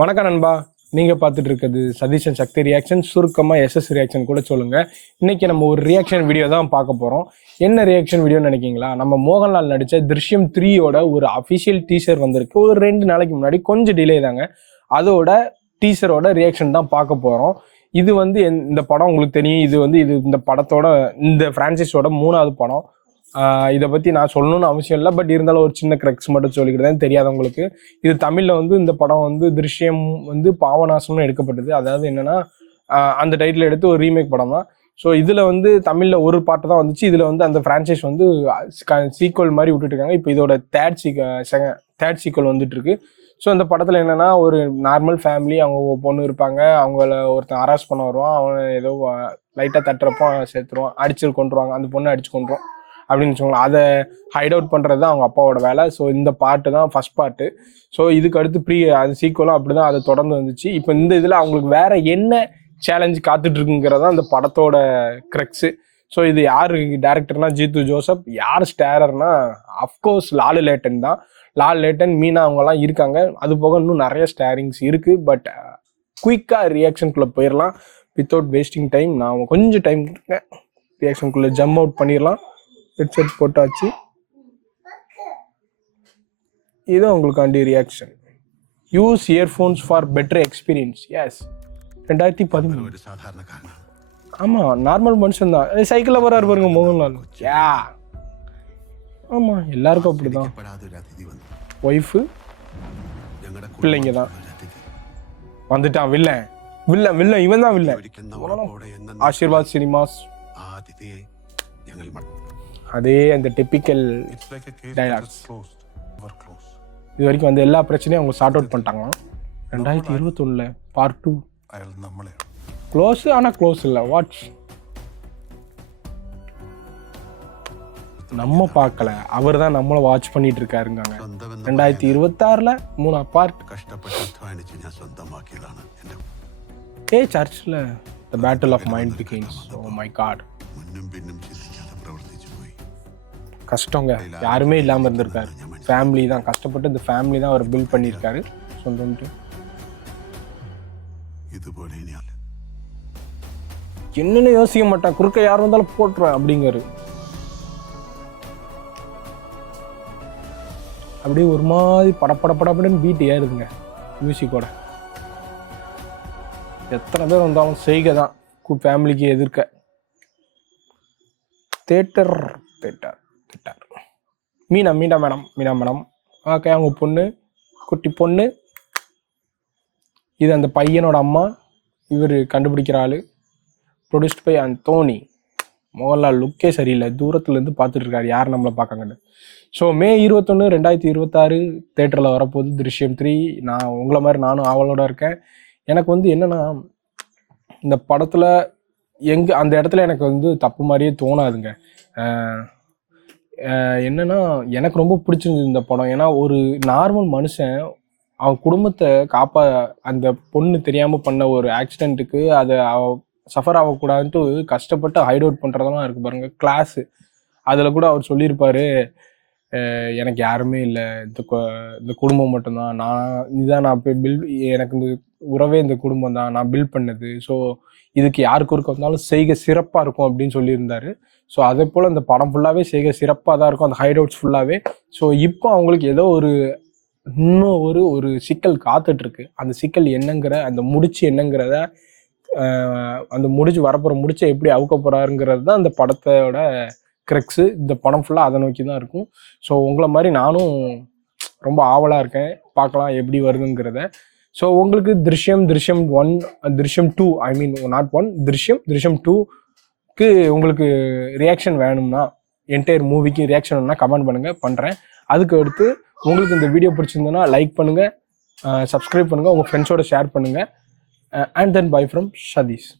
வணக்கம் நண்பா. நீங்கள் பார்த்துட்டு இருக்கிறது சதீஷன் சக்தி ரியாக்ஷன், சுருக்கமாக எஸ்எஸ் ரியாக்ஷன் கூட சொல்லுங்கள். இன்றைக்கி நம்ம ஒரு ரியாக்ஷன் வீடியோ தான் பார்க்க போகிறோம். என்ன ரியாக்ஷன் வீடியோன்னு நினைக்கிங்களா? நம்ம மோகன்லால் நடித்த திருஷ்யம் 3யோட ஒரு அஃபிஷியல் டீசர் வந்திருக்கு. ஒரு 2 நாளைக்கு முன்னாடி, கொஞ்சம் டிலே தாங்க. அதோட டீசரோட ரியாக்ஷன் தான் பார்க்க போகிறோம். இது வந்து இந்த படம் உங்களுக்கு தெரியும். இது இந்த படத்தோட, இந்த ஃப்ரான்ச்சைஸோட 3வது படம். இதை பற்றி நான் சொல்லணும்னு அவசியம் இல்லை. பட் இருந்தாலும் ஒரு சின்ன கிரெக்ஸ் மட்டும் சொல்லிக்கிட்டேன் தெரியாதவங்களுக்கு. இது தமிழில் வந்து இந்த படம் வந்து திருஷ்யம் வந்து பாவநாசம்னு எடுக்கப்பட்டது. அதாவது என்னன்னா, அந்த டைட்டில் எடுத்து ஒரு ரீமேக் படம் தான். ஸோ இதில் வந்து தமிழில் ஒரு பாட்டு தான் வந்துச்சு. இதில் வந்து அந்த ஃப்ரான்ச்சைஸ் வந்து சீக்வல் மாதிரி விட்டுட்டு இருக்காங்க. இப்போ இதோட தேர்ட் சீக்வல் வந்துட்டு இருக்கு. ஸோ இந்த படத்தில் என்னன்னா, ஒரு நார்மல் ஃபேமிலி, அவங்க பொண்ணு இருப்பாங்க. அவங்கள ஒருத்தன் அரெஸ்ட் பண்ண வருவான். அவன் ஏதோ லைட்டாக தட்டுறப்போ சேர்த்துருவான், அடிச்சு கொண்டுருவாங்க. அந்த பொண்ணை அடிச்சு கொண்டுருவான் அப்படின்னு வச்சுக்கோங்களேன். அதை ஹைட் அவுட் பண்ணுறது தான் அவங்க அப்பாவோட வேலை. ஸோ இந்த பாட்டு தான் ஃபர்ஸ்ட் பார்ட்டு. ஸோ இதுக்கு அடுத்து அது சீக்வலும் அப்படி தான், அதை தொடர்ந்து வந்துச்சு. இப்போ இந்த இதில் அவங்களுக்கு வேற என்ன சேலஞ்சு காத்துட்ருக்குங்கிறதா அந்த படத்தோட கிரெக்ஸு. ஸோ இது யார் டேரக்டர்னா ஜீத்து ஜோசப். யார் ஸ்டாரர்னா அஃப்கோர்ஸ் லாலு லேட்டன் தான். லால் லேட்டன், மீனா அவங்கெல்லாம் இருக்காங்க. அது போக இன்னும் நிறைய ஸ்டாரிங்ஸ் இருக்குது. பட் குயிக்காக ரியாக்ஷனுக்குள்ளே போயிடலாம் வித்தவுட் வேஸ்டிங் டைம். நான் கொஞ்சம் டைம் இருக்கேன், ரியாக்ஷனுக்குள்ளே ஜம்ப் அவுட் பண்ணிடலாம். ஹெட்செட் போட்டாச்சு. இது உங்களுக்காண்டி reaction. Use earphones for better experience. Yes, 2013. ஆமாம், நார்மல் மனுஷன் தான். சைக்கிளில் வராரு பாருங்க மோகன்லால். யா, ஆமாம், எல்லாருக்கும் அப்படி தான். ஒய்ஃபு, பிள்ளைங்க தான். வந்துட்டான் வில்லன். வில்லன் வில்லன் இவன் தான் வில்லன். ஆசீர்வாத் சினிமாஸ். அதே அந்த டிப்பிக்கல் டைலாக்ஸ். இது வரைக்கும் வந்து எல்லா பிரச்சனையும் அவங்க சார்ட் அவுட் பண்ணிட்டாங்க. 2021 பார்ட் 2 க்ளோஸ். ஆனால் க்ளோஸ் இல்லை. வாட்ச் நம்ம பார்க்கல, அவர் தான் நம்மளை வாட்ச் பண்ணிட்டு இருக்காருங்க. 2026 3 part. Churchill the battle of mind begins. Oh my God, கஷ்டங்க. யாருமே இல்லாமல் இருந்திருக்காரு. ஃபேமிலி தான் கஷ்டப்பட்டு, இந்த ஃபேமிலி தான் அவர் பில்ட் பண்ணியிருக்காரு சொந்தம்ட்டு. என்னன்னு யோசிக்க மாட்டான், குறுக்க யார் வந்தாலும் போட்டுருவேன் அப்படிங்காரு. அப்படியே ஒரு மாதிரி படப்படப்படப்படன்னு பீட் ஏறுதுங்க மியூசிக்கோட. எத்தனை பேர் வந்தாலும் செய்க தான் ஃபேமிலிக்கு எதிர்க்க. Theatre Meena madam. ஓகே, அவங்க பொண்ணு, குட்டி பொண்ணு. இது அந்த பையனோட அம்மா. இவர் கண்டுபிடிக்கிற ஆள். Produced by Antony. மோகன்லால் லுக்கே சரியில்லை, தூரத்துலேருந்து பார்த்துட்டு இருக்காரு யார் நம்மளை பார்க்காங்கன்னு. ஸோ May 21, 2026 தேட்டரில் வரப்போகுது திருஷ்யம் 3. நான் உங்களை மாதிரி நானும் ஆவலோட இருக்கேன். எனக்கு வந்து என்னென்னா, இந்த படத்தில் அந்த இடத்துல எனக்கு வந்து தப்பு மாதிரியே தோணாதுங்க. என்னன்னா, எனக்கு ரொம்ப பிடிச்சிருந்தது இந்த படம். ஏன்னா ஒரு நார்மல் மனுஷன் அவன் குடும்பத்தை அந்த பொண்ணு தெரியாமல் பண்ண ஒரு ஆக்சிடென்ட்டுக்கு அதை சஃபர் ஆகக்கூடாதுன்ட்டு கஷ்டப்பட்டு ஹைட் அவுட் பண்ணுறதெல்லாம் இருக்குது பாருங்க. கிளாஸு அதில் கூட அவர் சொல்லியிருப்பாரு, எனக்கு யாருமே இல்லை, இந்த குடும்பம் மட்டும்தான், நான் எனக்கு இந்த உறவே இந்த குடும்பம் தான், நான் பில்ட் பண்ணது. ஸோ இதுக்கு யாருக்கு இருக்க வந்தாலும் செய்கை சிறப்பாக இருக்கும் அப்படின்னு சொல்லியிருந்தாரு. ஸோ அதே போல் இந்த படம் ஃபுல்லாகவே செய்கை சிறப்பாக தான் இருக்கும், அந்த ஹைட் அவுட்ஸ் ஃபுல்லாகவே. ஸோ இப்போ அவங்களுக்கு ஏதோ இன்னும் ஒரு சிக்கல் காத்துட்ருக்கு. அந்த சிக்கல் என்னங்கிற, அந்த முடிச்சு என்னங்கிறத, அந்த வரப்போகிற முடிச்சை எப்படி அவுக்க போகிறாருங்கிறது தான் அந்த படத்தோட கிரெக்ஸு. இந்த படம் ஃபுல்லாக அதை நோக்கி தான் இருக்கும். ஸோ உங்களை மாதிரி நானும் ரொம்ப ஆவலாக இருக்கேன், பார்க்கலாம் எப்படி வருதுங்கிறத. ஸோ உங்களுக்கு திருஷ்யம் 1, திருஷ்யம் 2, ஐ மீன் நாட் 1, திருஷ்யம் 2க்கு உங்களுக்கு ரியாக்ஷன் வேணும்னா, என்டையர் மூவிக்கு ரியாக்ஷன் வேணும்னா கமெண்ட் பண்ணுங்கள், பண்ணுறேன். அதுக்கு அடுத்து உங்களுக்கு இந்த வீடியோ பிடிச்சிருந்ததுன்னா லைக் பண்ணுங்கள், சப்ஸ்கிரைப் பண்ணுங்கள், உங்கள் ஃப்ரெண்ட்ஸோட ஷேர் பண்ணுங்கள். And then bye from Satish.